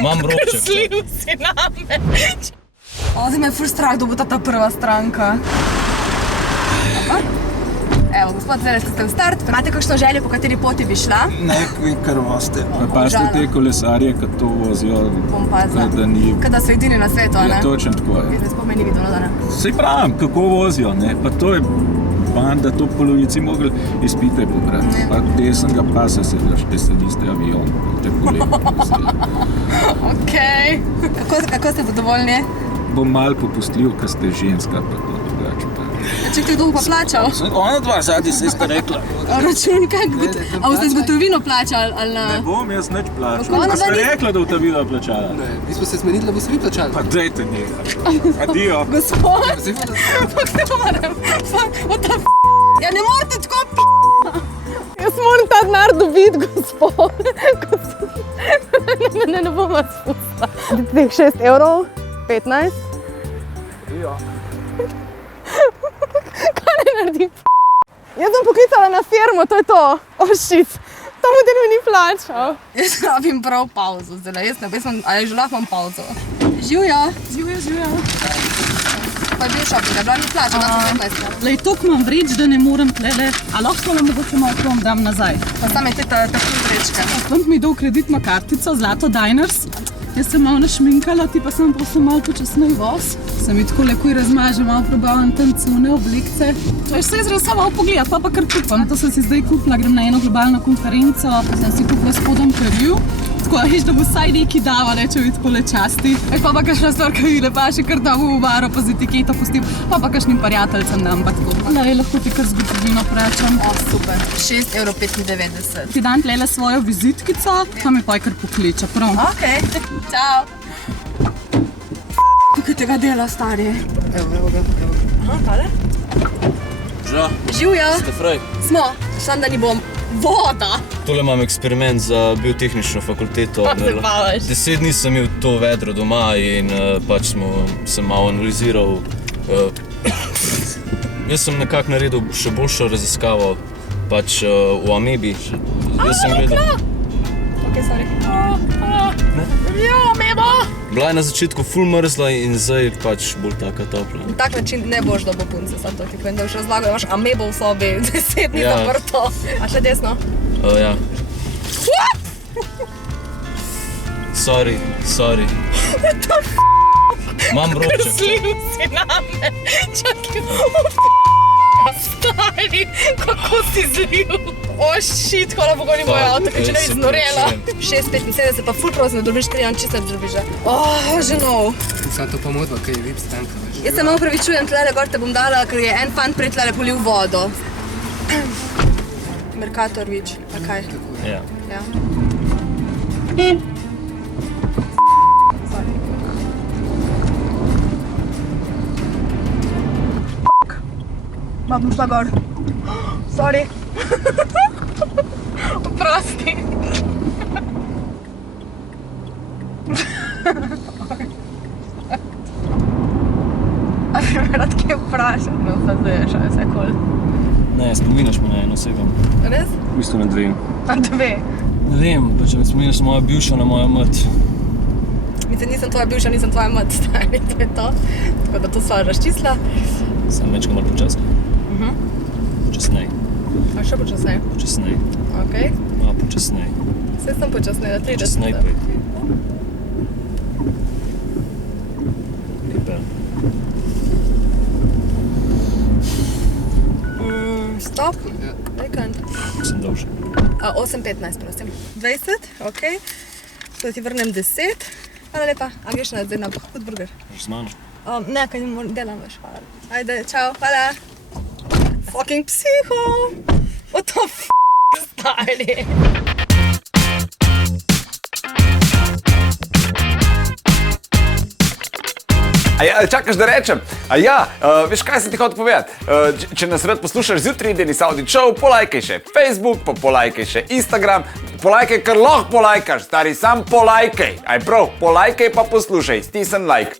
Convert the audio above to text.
Imam robček. Sliv si name. Zdaj me je ful strah, da bo ta prva stranka. Evo, gospod, zdaj ste v start. Imate kakšno željo, po kateri poti bi šla? Ne, kar voste. Pazite te kolesarje, kad to vozijo, da ni... Kada so edini na svetu, ne? Ja, točno tako je. Zdaj spomeni videlo, da ne? Sej pravim, kako vozijo, ne? Pa to je banda, to polovici mogli izpite pobrati. Pa desnega pasa sedlaš, te sediste avion, te kolegi. Okej. Kako ste zadovoljni? Bom malo popustljiv, kad ste ženska, pa to drugače. Če kdo bo pa plačal? Ona dva zadnji se sta rekla. Račun, a boste z gotovino plačali ali na... Ne bom jaz nič plačal. A ste rekla, da boste videla plačala? Ne, mi smo se zmenili, da boste vi plačali. Pa dejte nekaj. Adijo. Gospod, pak se moram. Ja, ne morate tako Jaz moram ta denar dobiti, gospod. Ne bom vas spustila. Teh 6 evrov, 15. Ja. Kaj ne naredim? Jaz sem poklicala na firmo, to je to. Shit. Ta model mi ni plačal. Jaz rabim prav pauzo zdaj. Jaz ne vem, ali že lahko imam pauzo. Živjo. Pa je bil šoping, da je bila mi plača, da sem 15. Lej, toliko imam vreč, da ne morem tlele. A lahko nam mogoče malo tom dam nazaj? Pa same te takšne vrečke. Fant mi dal kreditno kartico, Zlato Diners. Jaz sem malo našminkala, ti pa sem prosil malo počasnej voz. Se mi tako lepo razmaže, malo probavam tam cune oblikce. Veš, se jaz samo malo pogledat, pa kar kupam. To sem si zdaj kupila, grem na eno globalno konferenco, sem si kupila spodom preview. Tako veš, da bo vsaj nekaj dava, če bi tako le časti. Pa kakšna stvar, ki mi lepa še kar dam v baro, pa z etiketo pustim, pa kakšnim prijateljcem dam, pa tako. Lej, lahko ti kar z gotovino prečem. Super. 6,95 €. Ti dan tlele svojo vizitkico, pa mi pa kar pokliče, prav. Okej. Čau. Tukaj tega dela, stari. Evo ga. Aha, tale? Ža, Živjo. ste fraj. Smo. Samo da ni bom voda. Tole imam eksperiment za biotehnično fakulteto. Pa se bavaš. 10 dni sem imel to vedro doma in pač sem malo analiziral. Jaz sem nekako naredil še boljšo raziskavo pač v amebi. Jaz sem gledal. Okej, sorry. Ja, ameba! Bila je na začetku ful mrzla in zdaj pač bolj taka topla. Na tak način ne boš dobil punce, samo to ti povem, da boš razlagal, da imaš amebo v sobi, 10 dni Ja. zaprto. A še desno? Ja. Sorry. Imam robček. Sliv si name. Čakaj. Stari, kako si zliv. Shit, hvala Bogu ni moj avto, ker če ne bi znorela. 6,75, pa ful prosim, da dobiš krijan, čisto dobiš že. Ženov. Samo to pomodba, kaj je vip stanka, veš. Jaz se malo upravičujem, tlele gor te bom dala, ker je en fant prej tlele polil vodo. Mercatorvič, a kaj? Ja. Ja. Bom šla gor. Sorry. Oprosti. A bi me rad kaj vprašal? No, zdaj je še vse kol. Ne, spominaš me na eno osebo. Res? V bistvu na dve. A dve. Ne vem, pa če me spominaš na mojo bivšo, na mojo mat. Mislim, nisem tvoja bivša, nisem tvoja mat, stari, to je to. Tako da to sva razčistila. Sem večka malo počasno. Počasnej. A še počasnej? Počasnej. Okej. Malo počasnej. Saj sem počasnej, da 30. Počasnej pa je ti. Lepe. Stop. Rekant. Sem dolžen. 8,15 prosim. 20, okej. To ti vrnem 10. Hvala lepa. A greš na zdaj na Hudburger? Že z mano. Ne, kaj delam veš, hvala. Ajde, čau, hvala. Fucking psiho. What the stari. Čakaš, da rečem? Veš, kaj sem ti hotel povedati? Če nas rad poslušaš zjutraj, Deni Saudi Show, polajkaj še Facebook, pa polajkaj še Instagram. Polajkaj, kar lahko polajkaš, stari, sam polajkaj. Aj prav, polajkaj pa poslušaj, stisni like.